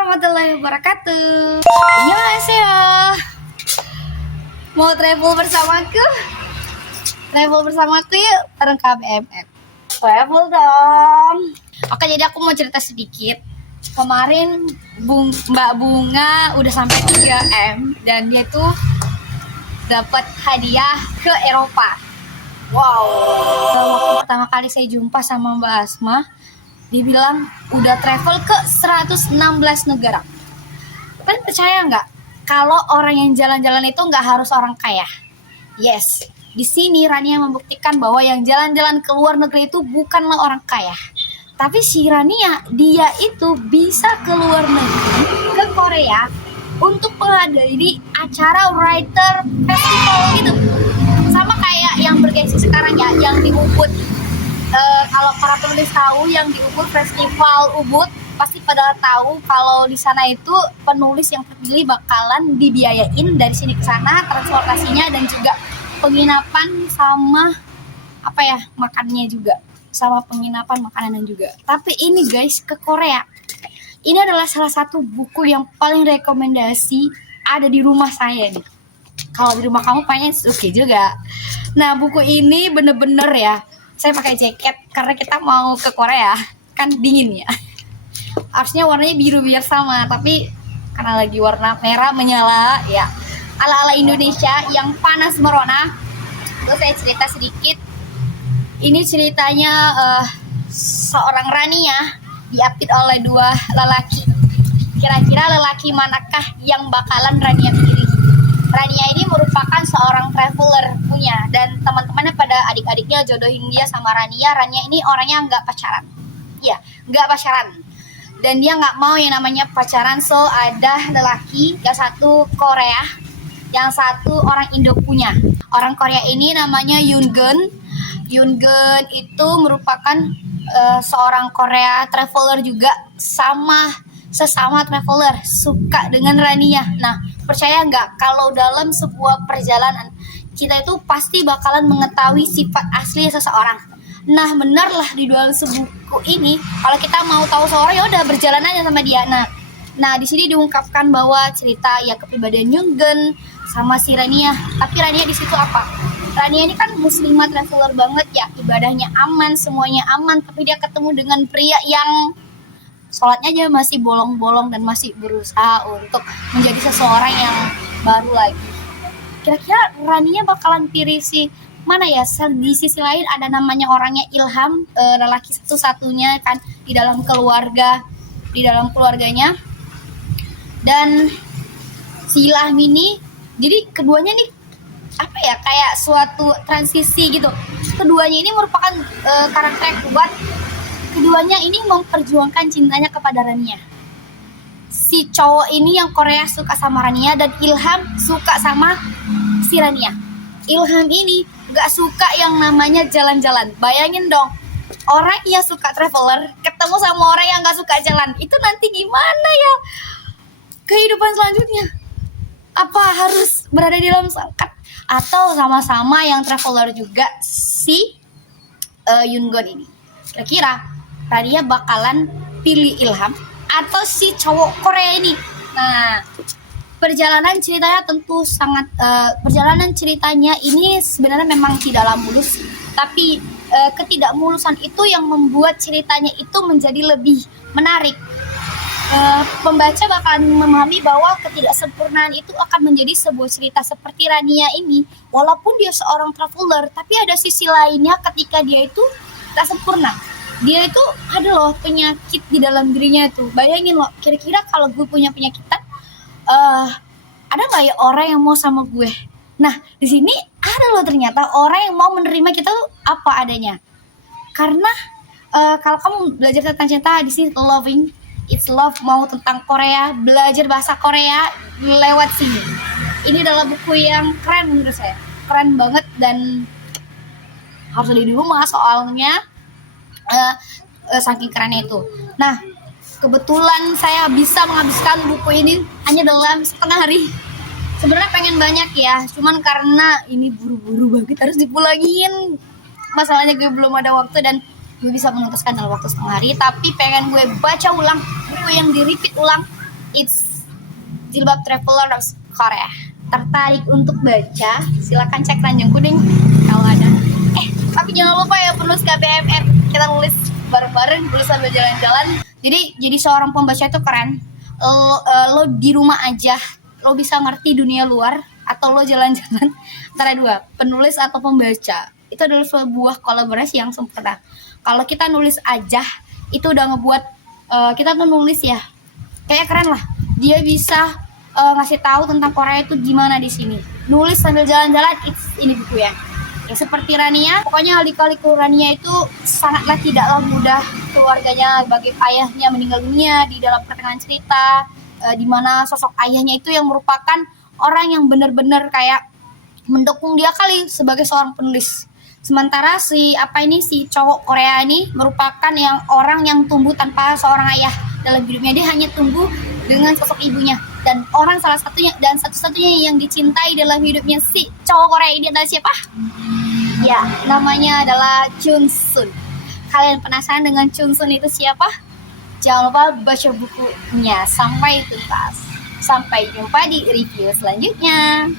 warahmatullahi wabarakatuh. Annyeonghaseyo. Mau travel bersamaku? Travel bersamaku yuk bareng KBMM. Travel dong. Oke, jadi aku mau cerita sedikit. Kemarin Mbak Bunga udah sampai 3M dan dia tuh dapat hadiah ke Eropa. Wow. Waktu pertama kali saya jumpa sama Mbak Asma, dia bilang udah travel ke 116 negara. Kalian percaya nggak kalau orang yang jalan-jalan itu nggak harus orang kaya? Yes, di sini Rania membuktikan bahwa yang jalan-jalan ke luar negeri itu bukanlah orang kaya. Tapi si Rania, dia itu bisa ke luar negeri, ke Korea, untuk menghadiri acara writer festival gitu. Sama kayak yang bergengsi sekarang ya, yang di Ubud. Kalau para penulis tahu yang di Ubud, festival Ubud, pasti pada tahu kalau di sana itu penulis yang terpilih bakalan dibiayain dari sini ke sana, transportasinya dan juga penginapan sama makannya juga. Sama penginapan, makanan juga. Tapi ini guys, ke Korea. Ini adalah salah satu buku yang paling rekomendasi ada di rumah saya nih. Kalau di rumah kamu kayaknya oke juga. Nah, buku ini bener-bener ya. Saya pakai jaket karena kita mau ke Korea. Kan dingin ya. Harusnya warnanya biru biar sama, tapi karena lagi warna merah menyala ya. Ala-ala Indonesia yang panas merona. Terus saya cerita sedikit. Ini ceritanya seorang Rania diapit oleh dua lelaki. Kira-kira lelaki manakah yang bakalan Rania pilih? Rania ini merupakan seorang traveler punya, dan teman-temannya pada adik-adiknya jodohin dia sama Rania. Rania ini orangnya nggak pacaran. Iya, nggak pacaran. Dan dia nggak mau yang namanya pacaran, so ada lelaki, yang satu Korea, yang satu orang Indo punya. Orang Korea ini namanya Yoongun. Yoongun itu merupakan seorang Korea traveler juga, sesama traveler, suka dengan Rania. Nah, percaya nggak kalau dalam sebuah perjalanan kita itu pasti bakalan mengetahui sifat asli seseorang. Nah, benar lah di dalam sebuku ini, kalau kita mau tahu seorang ya udah berjalan aja sama dia. Nah di sini diungkapkan bahwa cerita ya kepribadian Yoongun sama si Rania. Tapi Rania di situ apa? Rania ini kan muslimah traveler banget ya, ibadahnya aman, semuanya aman, tapi dia ketemu dengan pria yang sholatnya aja masih bolong-bolong dan masih berusaha untuk menjadi seseorang yang baru lagi. Kira-kira Rania bakalan pilih si mana ya? Di sisi lain ada namanya orangnya Ilham, lelaki satu-satunya kan di dalam keluarganya. Dan si Ilham ini, jadi keduanya nih kayak suatu transisi gitu. Keduanya ini merupakan karakter yang kuat. Keduanya ini memperjuangkan cintanya kepada Rania. Si cowok ini yang Korea suka sama Rania, dan Ilham suka sama si Rania. Ilham ini gak suka yang namanya jalan-jalan. Bayangin dong, orang yang suka traveler ketemu sama orang yang gak suka jalan. Itu nanti gimana ya kehidupan selanjutnya? Apa harus berada di dalam sangkat? Atau sama-sama yang traveler juga si Yoongun ini? Kira-kira Rania bakalan pilih Ilham atau si cowok Korea ini? Nah, perjalanan ceritanya ini sebenarnya memang tidaklah mulus, tapi ketidakmulusan itu yang membuat ceritanya itu menjadi lebih menarik. Pembaca bakalan memahami bahwa ketidaksempurnaan itu akan menjadi sebuah cerita seperti Rania ini. Walaupun dia seorang traveler, tapi ada sisi lainnya ketika dia itu tak sempurna. Dia itu ada loh penyakit di dalam dirinya itu. Bayangin loh, kira-kira kalau gue punya penyakitan, ada nggak ya orang yang mau sama gue? Nah, di sini ada loh ternyata orang yang mau menerima kita tuh apa adanya. Karena kalau kamu belajar tentang cinta, di sini loving, it's love, mau tentang Korea, belajar bahasa Korea lewat sini. Ini adalah buku yang keren menurut saya. Keren banget dan harus beli di rumah soalnya saking kerennya itu. Nah, kebetulan saya bisa menghabiskan buku ini hanya dalam setengah hari. Sebenarnya pengen banyak ya, cuman karena ini buru-buru banget harus dipulangin. Masalahnya gue belum ada waktu dan gue bisa menuntaskan dalam waktu setengah hari, tapi pengen gue baca ulang buku yang di-repeat ulang It's Jilbab Traveler of Korea. Tertarik untuk baca? Silakan cek Ranjang Kuning kalau ada. Tapi jangan lupa ya penulis KBMM, kita nulis bareng-bareng, nulis sambil jalan-jalan. Jadi seorang pembaca itu keren. Lo di rumah aja, lo bisa ngerti dunia luar, atau lo jalan-jalan antara dua, penulis atau pembaca. Itu adalah sebuah kolaborasi yang sempurna. Kalau kita nulis aja, itu udah ngebuat kita tuh nulis ya, kayak keren lah. Dia bisa ngasih tahu tentang Korea itu gimana di sini. Nulis sambil jalan-jalan, ini buku ya. Ya, seperti Rania, pokoknya lika-liku Rania itu sangatlah tidaklah mudah. Keluarganya, bagi ayahnya meninggal dunia di dalam pertengahan cerita, di mana sosok ayahnya itu yang merupakan orang yang benar-benar kayak mendukung dia kali sebagai seorang penulis. Sementara si cowok Korea ini merupakan orang yang tumbuh tanpa seorang ayah dalam hidupnya. Dia hanya tumbuh dengan sosok ibunya, dan satu-satunya yang dicintai dalam hidupnya si cowok Korea ini adalah siapa? Ya, namanya adalah Chun Sun. Kalian penasaran dengan Chun Sun itu siapa? Jangan lupa baca bukunya sampai tuntas. Sampai jumpa di review selanjutnya.